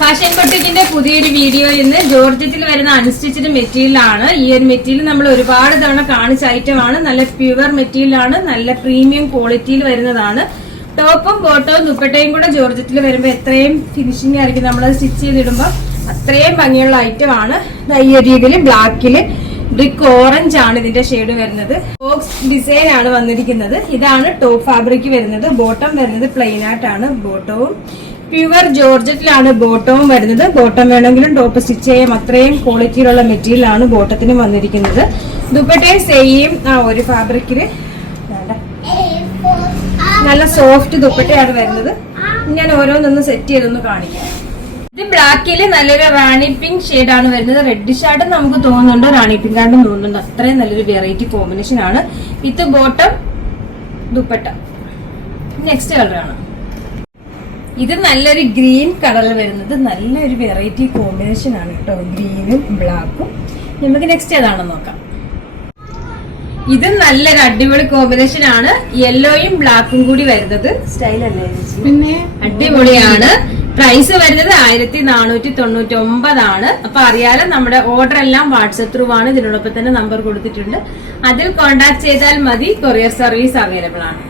Fashion ബൊട്ടിക്കിന്റെ പുതിയൊരു വീഡിയോയിൽ നിന്ന് ജോർജറ്റിൽ വരുന്ന അൺസ്റ്റിച്ചഡ് മെറ്റീരിയൽ ആണ്. ഈ ഒരു മെറ്റീരിയൽ നമ്മൾ ഒരുപാട് തവണ കാണിച്ച ഐറ്റമാണ്. നല്ല പ്യുവർ മെറ്റീരിയൽ ആണ്, നല്ല പ്രീമിയം ക്വാളിറ്റിയിൽ വരുന്നതാണ്. ടോപ്പും ബോട്ടവും ദുപ്പട്ടയും കൂടെ ജോർജറ്റിൽ വരുമ്പോൾ എത്രയും ഫിനിഷിംഗ് ആയിരിക്കും. നമ്മൾ സ്റ്റിച്ച് ചെയ്തിടുമ്പോൾ അത്രയും ഭംഗിയുള്ള ഐറ്റം ആണ്. ഈ ഒരു രീതിയിൽ ബ്ലാക്കില് ബ്രിക്ക് ഓറഞ്ച് ആണ് ഇതിന്റെ ഷെയ്ഡ് വരുന്നത്. ബോക്സ് ഡിസൈൻ ആണ് വന്നിരിക്കുന്നത്. ഇതാണ് ടോപ്പ് ഫാബ്രിക് വരുന്നത്. ബോട്ടം വരുന്നത് പ്ലെയിൻ ആയിട്ടാണ്. ബോട്ടവും പ്യുവർ ജോർജറ്റിലാണ് ബോട്ടവും വരുന്നത്. ബോട്ടം വേണമെങ്കിലും ടോപ്പ് സ്റ്റിച്ച് ചെയ്യാം. അത്രയും ക്വാളിറ്റിയിലുള്ള മെറ്റീരിയൽ ആണ് ബോട്ടത്തിന് വന്നിരിക്കുന്നത്. ദുപ്പട്ടയും സെയിം ഒരു ഫാബ്രിക്കില് നല്ല സോഫ്റ്റ് ദുപ്പട്ടയാണ് വരുന്നത്. ഞാൻ ഓരോന്നൊന്ന് സെറ്റ് ചെയ്തൊന്ന് കാണിക്കാം. ഇത് ബ്ലാക്കില് നല്ലൊരു റാണി പിങ്ക് ഷെയ്ഡാണ് വരുന്നത്. റെഡ് ഷാർട്ടും നമുക്ക് തോന്നുന്നുണ്ട്, റാണി പിങ്ക് ആയിട്ടും തോന്നുന്നുണ്ട്. അത്രയും നല്ലൊരു വെറൈറ്റി കോമ്പിനേഷൻ ആണ്. വിത്ത് ബോട്ടം ദുപ്പട്ട. നെക്സ്റ്റ് കളറാണ് ഇത്. നല്ലൊരു ഗ്രീൻ കളർ വരുന്നത്. നല്ലൊരു വെറൈറ്റി കോമ്പിനേഷൻ ആണ് കേട്ടോ, ഗ്രീനും ബ്ലാക്കും. നമുക്ക് നെക്സ്റ്റ് ഏതാണെന്ന് നോക്കാം. ഇത് നല്ലൊരു അടിപൊളി കോമ്പിനേഷൻ ആണ്. യെല്ലോയും ബ്ലാക്കും കൂടി വരുന്നത്. സ്റ്റൈൽ അല്ലേ? പിന്നെ അടിപൊളിയാണ്. പ്രൈസ് വരുന്നത് 1499 ആണ്. അപ്പൊ അറിയാലോ, നമ്മുടെ ഓർഡർ എല്ലാം വാട്സ്ആപ്പ് ത്രൂ ആണ്. ഇതിനോടൊപ്പം തന്നെ നമ്പർ കൊടുത്തിട്ടുണ്ട്. അതിൽ കോൺടാക്ട് ചെയ്താൽ മതി. കൊറിയർ സർവീസ് അവൈലബിൾ ആണ്.